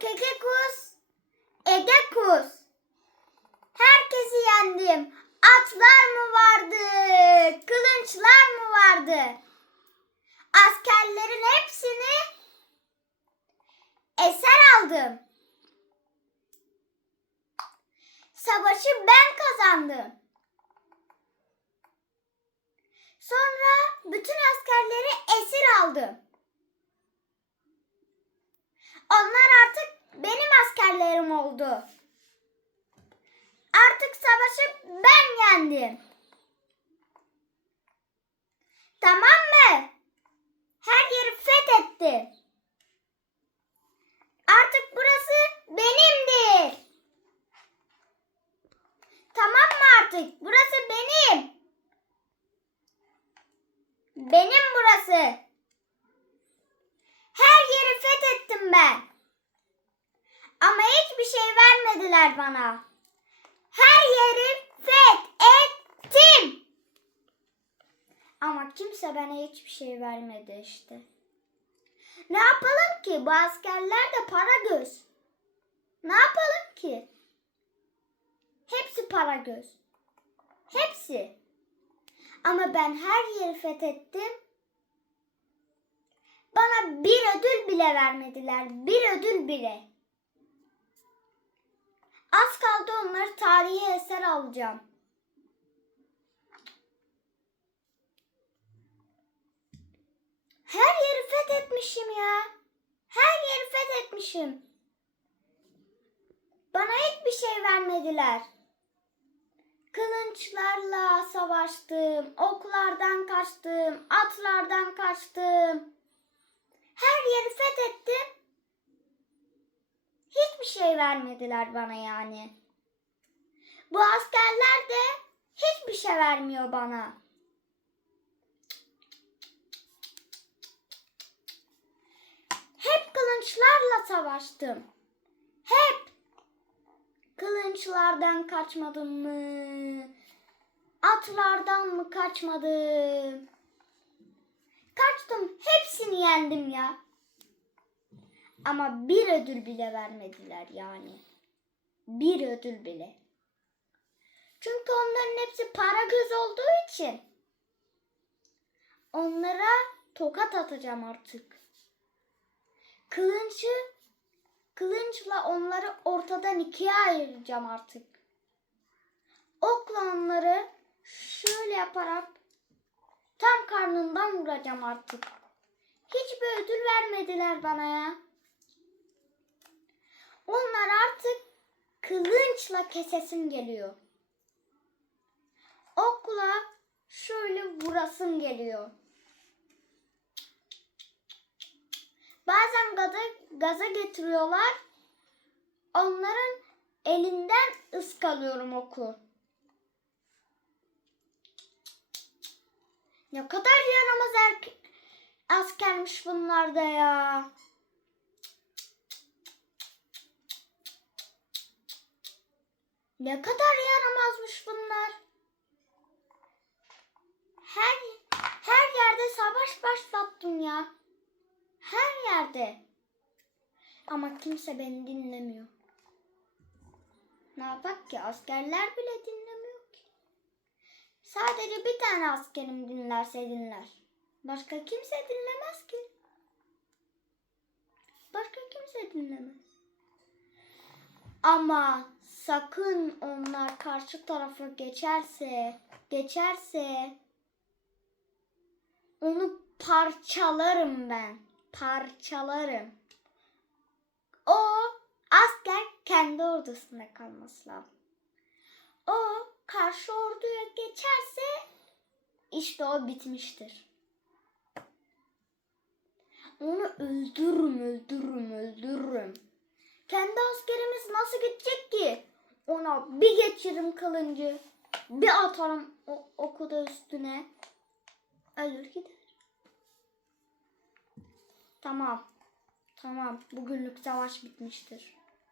Kekekus, Egekus. Herkesi yendim. Atlar mı vardı? Kılınçlar mı vardı? Askerlerin hepsini eser aldım. Savaşı ben kazandım. Sonra bütün askerleri esir aldım. Onlar artık benim askerlerim oldu. Artık savaşı ben yendim. Tamam mı? Her yeri fethetti. Artık burası benimdir. Tamam mı artık? Burası benim. Benim burası. Her yeri fethettim ben. Ama hiçbir şey vermediler bana. Her yeri fethettim. Ama kimse bana hiçbir şey vermedi işte. Ne yapalım ki? Bu askerler de para göz. Ne yapalım ki? Hepsi para göz. Hepsi. Ama ben her yeri fethettim. Bana bir ödül bile vermediler. Bir ödül bile. Az kaldı onları tarihi eser alacağım. Her yeri fethetmişim ya. Her yeri fethetmişim. Bana hiçbir şey vermediler. Kılınçlarla savaştım, oklardan kaçtım, atlardan kaçtım. Her yeri fethettim. Hiçbir şey vermediler bana yani. Bu askerler de hiçbir şey vermiyor bana. Hep kılınçlarla savaştım. Hep. Kılınçlardan kaçmadım mı? Atlardan mı kaçmadım? Kaçtım. Hepsini yendim ya. Ama bir ödül bile vermediler yani. Bir ödül bile. Çünkü onların hepsi para göz olduğu için. Onlara tokat atacağım artık. Kılınçı, kılınçla onları ortadan ikiye ayıracağım artık. Okla onları şöyle yaparak tam karnından vuracağım artık. Hiçbir ödül vermediler bana ya. Onlar artık kılınçla kesesim geliyor. Okla şöyle vurasım geliyor. Bazen gaza, gaza getiriyorlar. Onların elinden ıskalıyorum oku. Ne kadar yaramaz erke- askermiş bunlar da ya. Ne kadar yaramazmış bunlar. Her her yerde savaş başlattım ya. Her yerde. Ama kimse beni dinlemiyor. Ne yapak ki? Askerler bile dinlemiyor ki. Sadece bir tane askerim dinlerse dinler. Başka kimse dinlemez ki. Başka kimse dinlemez. Ama sakın onlar karşı tarafa geçerse, geçerse onu parçalarım ben. Parçalarım. O asker kendi ordusunda kalması lazım. O karşı orduya geçerse işte o bitmiştir. Onu öldürürüm, öldürürüm, öldürürüm. Kendi askerimiz nasıl gidecek? Ona bir geçiririm kılıncı. Bir atarım o oku üstüne. Ölür gider. Tamam. Tamam. Bugünlük savaş bitmiştir.